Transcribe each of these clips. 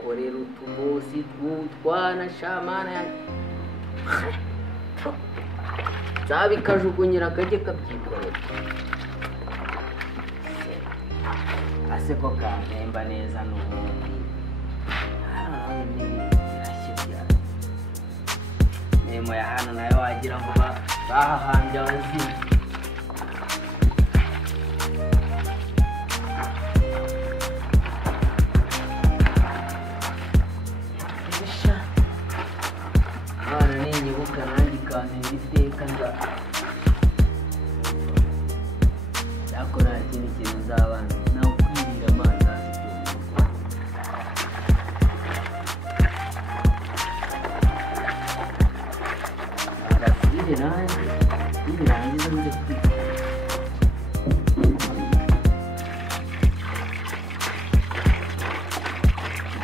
korera utubosi tw'utwana shamana yanjye zabikajugunyira kajye kabyikorera ase ko kampemba neza n'ubundi imirimo ya hano nayo wagira ngo bahahambye abazimu abana ninyibuka nanjye kampemba iteka yakora ikindi kintu uzabana nawe kwirira amandazi arafire nanjye nibirangiza nze kwiga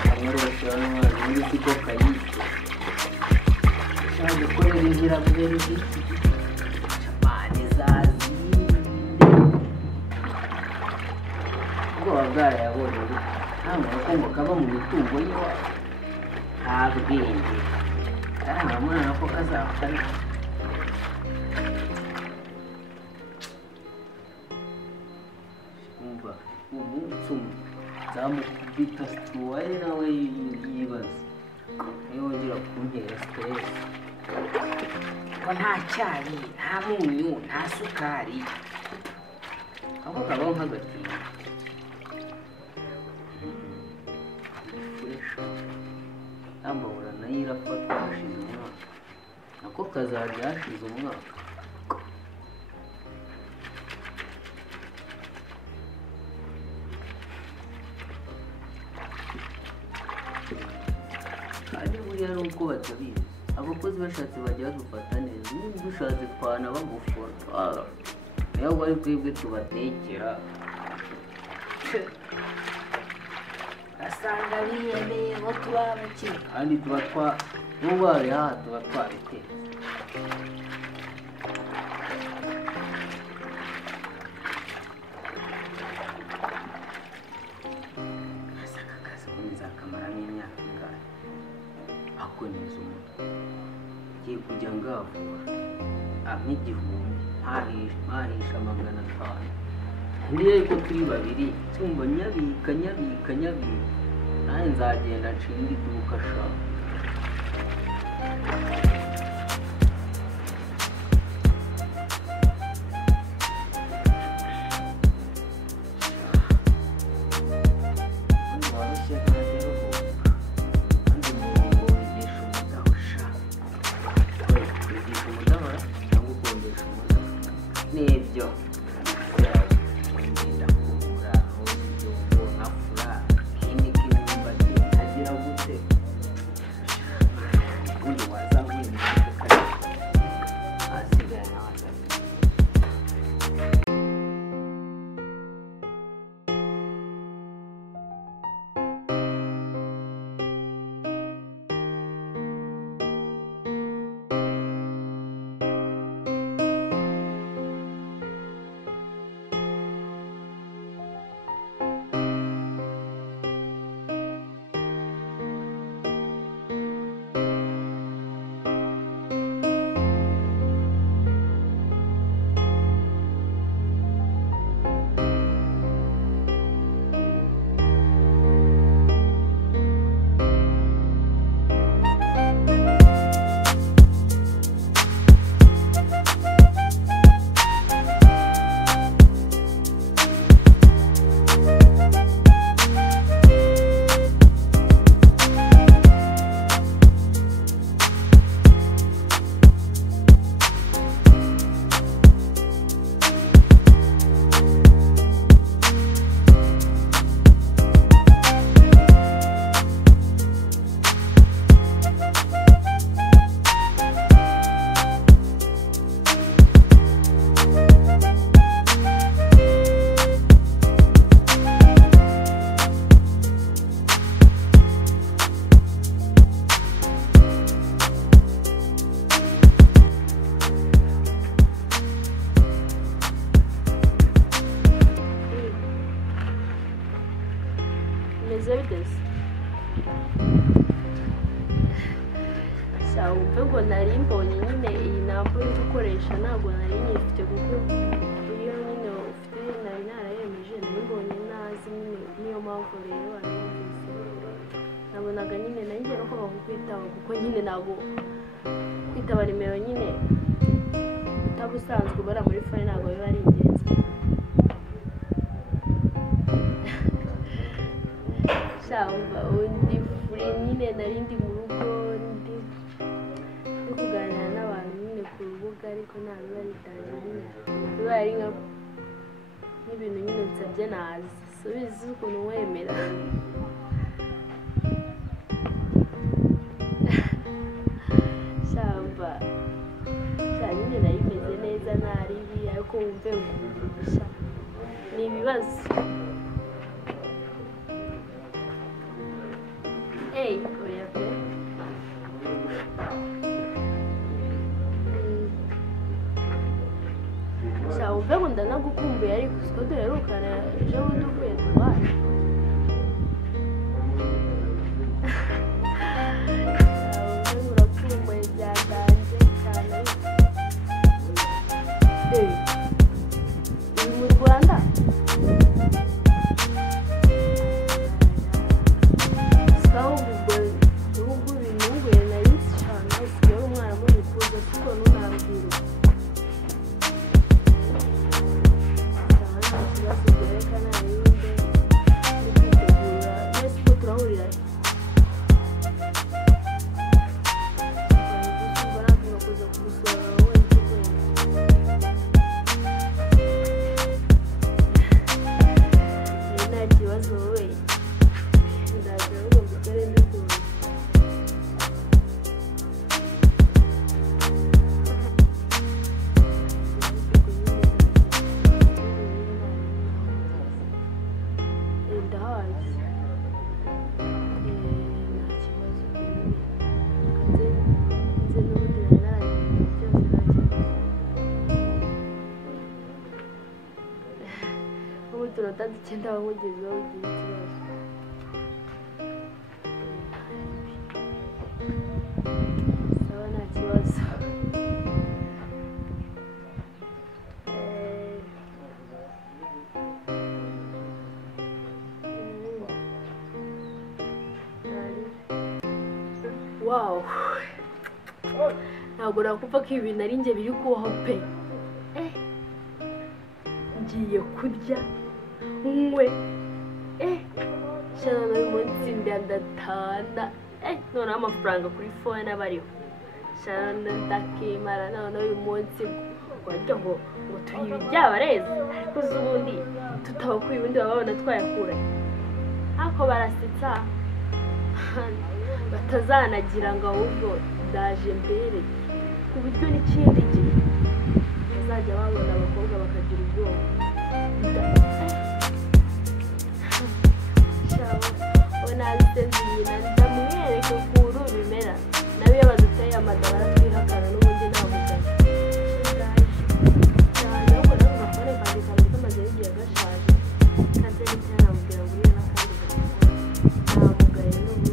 kamwe bashobora n'umwana n'ibiti ko kayise ushaka gukorera inzira kubera igiti camani zazi wabwara yabonye nta muntu ngo kaba mu mitungo y'iwabo nta bwenge kandi mwana ko kazafana umva umunsi umwe nzamukubita situwari nawe yibaza niyo wongera kuntera siteresi ko nta cyayi nta munyu nta sukari aho kabaho nk'agatinya ambabura nayo irafatwa hashize umwaka nako kazajya hashize umwaka kandi buriya ari uko batabizi abakozi bashatse bajya badufata neza niba dushatse twana bagufora niyo bari twebwe tubatekera asanga biyemeye ngo tuba abakire kandi tuba n'ubari aha tuba twabitetse aka kazi ubundi nzakamaramo imyaka ingahe ako neza umutwe ngiye kujya ngavura nk'igihumbi mpahisha 500 ndiye ko turi babiri cyumva nyabika nawe nzagenda nshinga iduka shaka nibyo gutese wumve ngo nari mbonye nyine iyi namba uri gukoresha ntabwo nari nyifite kuko iyo nyine ufite nari narayemeje nari mbonye nazi nyine niyo mpamvu rero wariyumvise nabonaga nyine nanjye no kuba kukwitaba kuko nyine ntabwo kwitaba nimero nyine utaba usanzwe ubara muri fone ntabwo biba ari ingenzi shamba undi furi nyine nari ndi mu rugo ndi kuganira n'abantu nyine ku rubuga ariko nta biba ritanze nyine biba ari nk'ibintu nyine nsabye nazi subizi ukuntu wemera shamba nyine nayo imeze neza ntaribi ariko wumve sha ni ibibazo oya pe wumve ngo ndanagukumbuye ariko siko duherukana ejo bundi uvuye tubaye wumve urakumbuye byatanze cyane uri mu Rwanda sikaho ubwo ibihugu binunguye nari cyane usigaye umwana muri kuza siko nunambwira turota dukenda bamugezeho ugira ikibazo sawa nta kibazo wow ntabwo nakumva ko ibintu ari njye biri kubaho pe ngiye kurya unywe cyane uyu munsi ndatana noneho amafaranga kuri fone aba ariho cyane ndakimara noneho uyu munsi wagira ngo turi ibiryabarezi ariko z'ubundi tutabakuye ubundi baba babona twayakura ariko barasetsa batazanagira ngo ahubwo ndaje mbere ku buryo n'ikindi gihe bazajya babona abakobwa bakagira ubwoba nabisenze nyina ndamwereka ukuntu bimera nawe iyo baduteye amada baratwihakana n'ubundi ntabugana cyane ahubwo nawe amafone kandi kamaze kamaze igihe gashaje kandi ndetse yanamubwira ngo uriya n'akandi gakora ntamugaye n'ubundi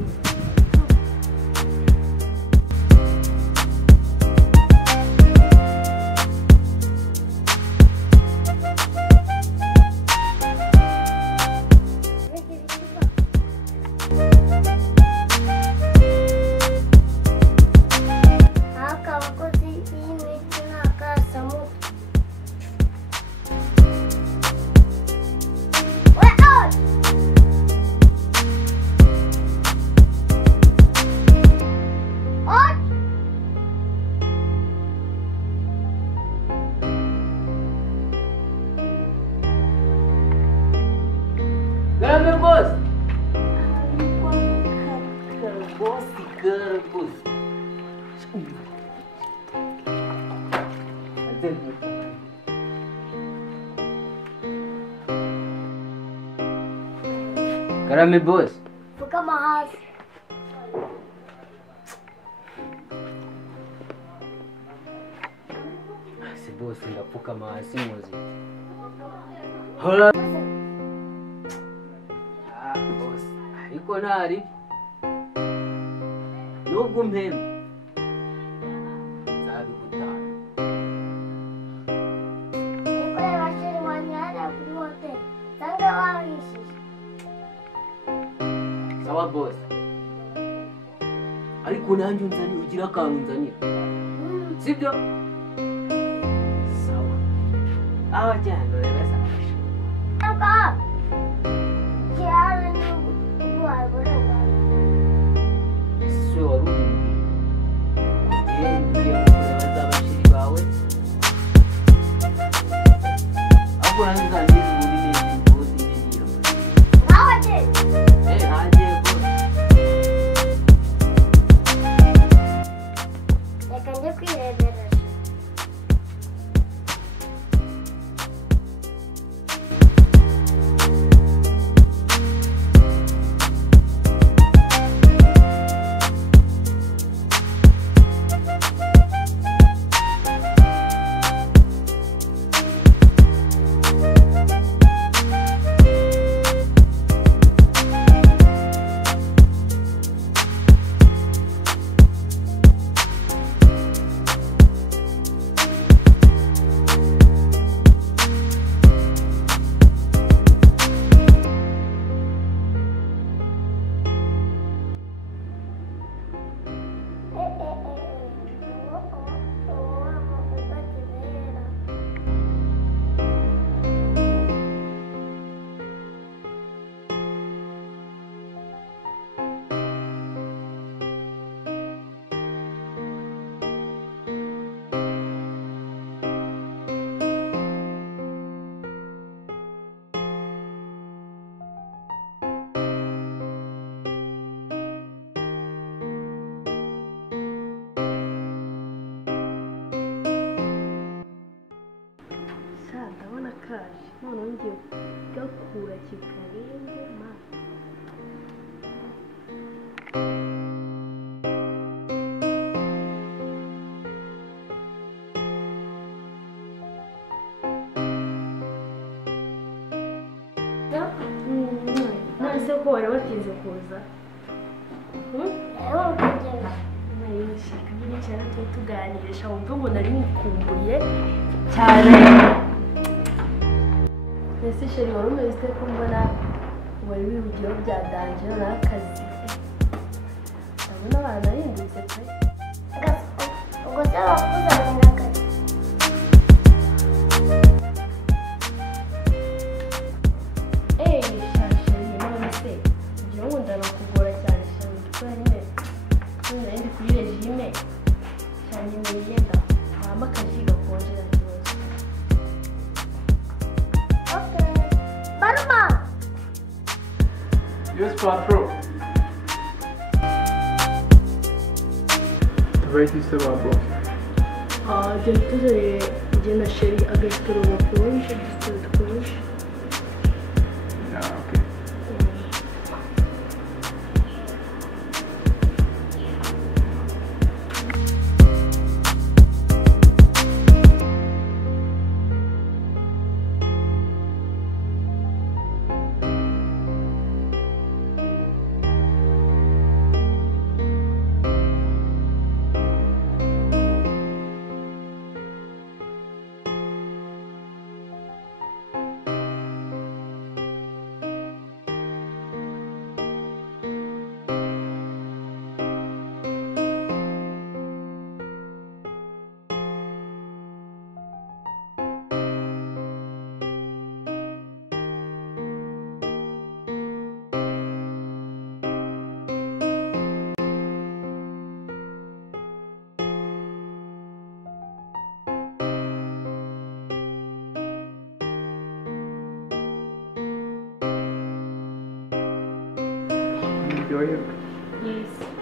Grande boss! Karame boss. Pukama hasi. Si boss ndapfukama hasi muzi. Hola. ariko ntari nubwo umpemba nzabigutanga. nikorera sheri wanjye hariya kuri hoteli cyangwa wahishije. Sawa boss, ariko nanjye unzanira, ugira akantu unzanira, sibyo? Sawa, aho cyane rero safasha. Ariko cyane n'ubuhaye uburenganzira. Ese wari ugiye kureba za bashiri bawe, ahubwo nanjye uzangiza ubundi neza rwose njye niyama. Nawe je Hanjye rwose. reka njye kwirebera. ndabona kaje noneho ngiye gakura kikarenge ma none se ko wari watinze kuza shaka nyine cyane tuba tuganirisha wumva ngo nari mukumbuye cyane. Ese sheri wari umeze ko mbona wari wihugiyeho bya danje n'akazi, ndabona baranahindutse pe. ubwo se wakuzanira akazi. Shasheri none se ugira ngo ndanakugora cyane sheri kuko nyine nari ndi kuri regime cyane yenda wama akazi gakonje na kibazo. Okay. Barman. Yes, Patro. Давайте с тобой вопрос. Genda tuzanire njye na sheri agasitoro gakonje udusitoro dukonje. Okay. Enjoy it. Yes.